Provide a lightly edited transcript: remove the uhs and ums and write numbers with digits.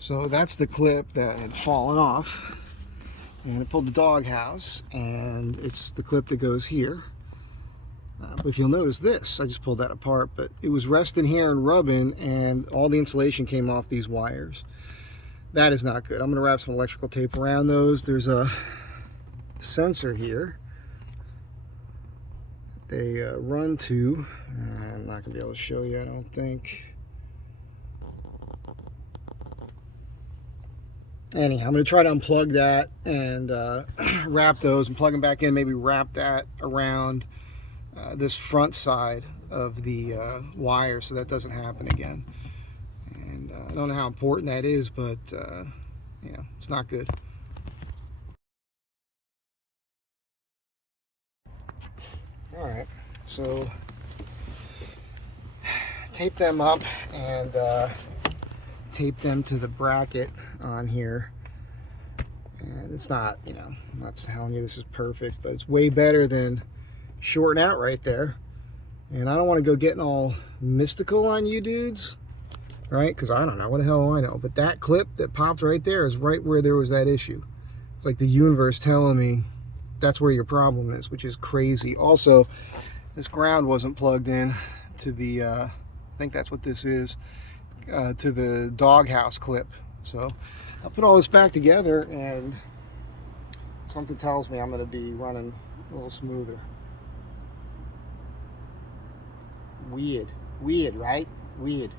So that's the clip that had fallen off, and I pulled the doghouse, and it's the clip that goes here. But if you'll notice this, I just pulled that apart, but it was resting here and rubbing, and all the insulation came off these wires. That is not good. I'm going to wrap some electrical tape around those. There's a sensor here that they run to. I'm not going to be able to show you, I don't think. Anyhow, I'm going to try to unplug that and wrap those and plug them back in. Maybe wrap that around this front side of the wire so that doesn't happen again. And I don't know how important that is, but you know, it's not good. All right, so tape them up and tape them to the bracket on here. And it's not, you know, I'm not telling you this is perfect, but it's way better than shorting out right there. And I don't want to go getting all mystical on you dudes, right? Because I don't know, what the hell do I know? But that clip that popped right there is right where there was that issue. It's like the universe telling me that's where your problem is, which is crazy. Also, this ground wasn't plugged in to the, I think that's what this is, to the doghouse clip. So I'll put all this back together, and something tells me I'm going to be running a little smoother. Weird, right? Weird.